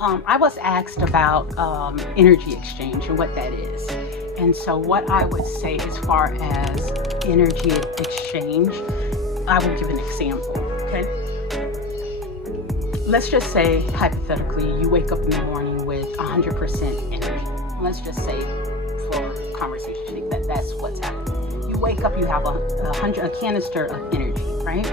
I was asked about energy exchange and what that is. And so what I would say as far as energy exchange, I will give an example, okay? Let's just say, hypothetically, you wake up in the morning with 100% energy. Let's just say, for conversation's sake, that's what's happening. You wake up, you have a canister of energy, right?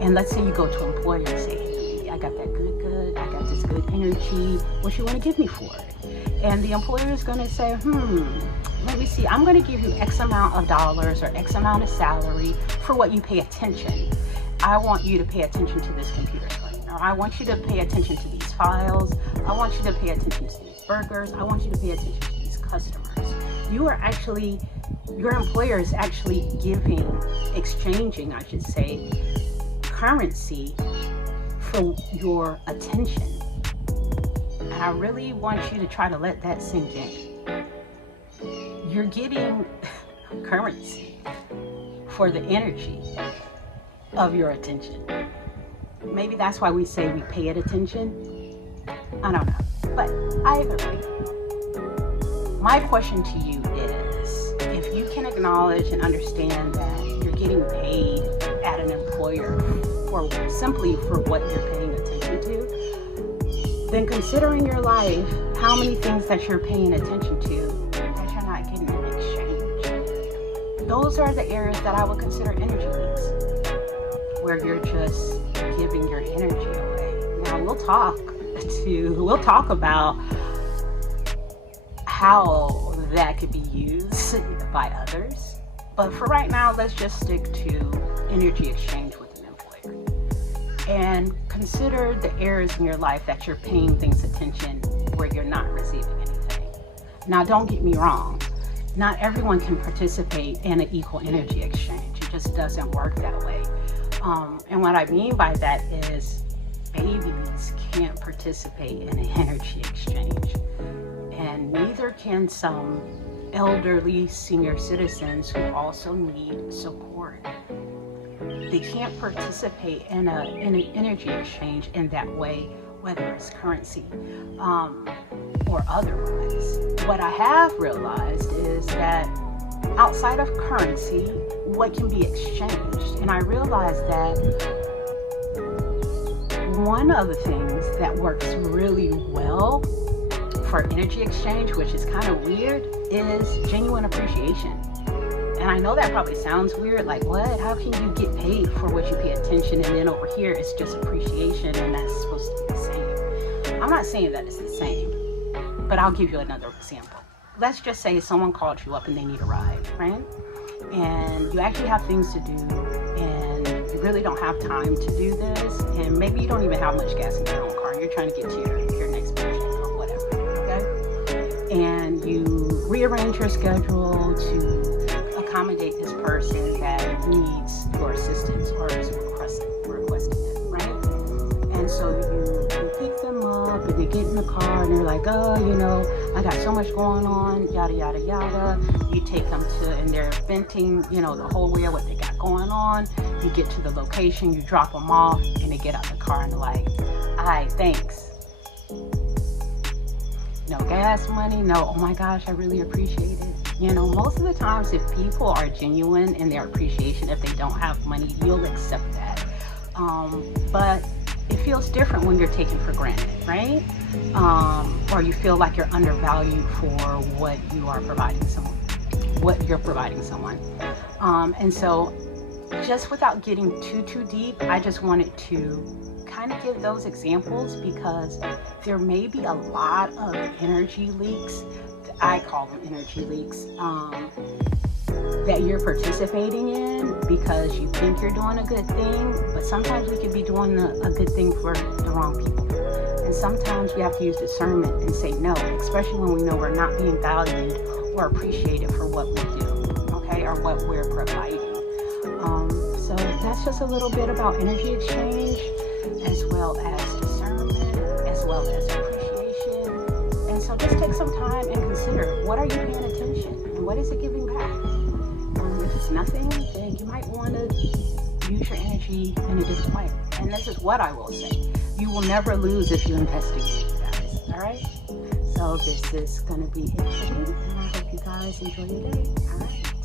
And let's say you go to an employer and say, hey, I got that good, I got this good energy. What you want to give me for it? And the employer is going to say, let me see, I'm going to give you X amount of dollars or X amount of salary for what you pay attention. I want you to pay attention to this computer screen, or I want you to pay attention to these files. I want you to pay attention to these burgers. I want you to pay attention to these customers. Your employer is actually exchanging, I should say, currency for your attention. And I really want you to try to let that sink in. You're getting currency for the energy of your attention. Maybe that's why we say we pay it attention. I don't know, but either way, my question to you is, if you can acknowledge and understand that you're getting paid at an employer simply for what you're paying attention to, then consider in your life how many things that you're paying attention to that you're not getting in exchange. Those are the areas that I would consider energy leaks, where you're just giving your energy away. Now we'll talk about how that could be used by others, but for right now, let's just stick to energy exchange with an employer. And consider the areas in your life that you're paying things attention where you're not receiving anything. Now, don't get me wrong. Not everyone can participate in an equal energy exchange. It just doesn't work that way. And what I mean by that is babies can't participate in an energy exchange. And neither can some elderly senior citizens who also need support. They can't participate in an energy exchange in that way, whether it's currency or otherwise. What I have realized is that outside of currency, what can be exchanged? And I realized that one of the things that works really well for energy exchange, which is kind of weird, is genuine appreciation. And I know that probably sounds weird, like what? How can you get paid for what you pay attention, and then over here it's just appreciation and that's supposed to be the same? I'm not saying that it's the same, but I'll give you another example. Let's just say someone called you up and they need a ride, right? And you actually have things to do and you really don't have time to do this, and maybe you don't even have much gas in your own car. You're trying to get to your next paycheck or whatever, okay? And you rearrange your schedule to accommodate this person that needs your assistance or is requesting it, right? And so you pick them up and they get in the car and they're like, oh, I got so much going on, yada, yada, yada. You take them and they're venting, the whole way of what they got going on. You get to the location, you drop them off, and they get out the car and they're like, all right, thanks. No gas money, no, oh my gosh, I really appreciate it. Most of the times if people are genuine in their appreciation, if they don't have money, you'll accept that. But it feels different when you're taken for granted, right? Or you feel like you're undervalued for what you're providing someone. And so just without getting too deep, I just wanted to kind of give those examples because there may be a lot of energy leaks. I call them energy leaks, that you're participating in because you think you're doing a good thing, but sometimes we could be doing a good thing for the wrong people. And sometimes we have to use discernment and say no, especially when we know we're not being valued or appreciated for what we do, okay, or what we're providing. So that's just a little bit about energy exchange, as well as discernment, as well as appreciation. And so just take some time and consider, what are you paying attention and what is it giving back? If it's nothing, then you might want to use your energy in a different way. And this is what I will say. You will never lose if you invest in you guys. All right. So this is going to be it for me, and I hope you guys enjoy your day. All right.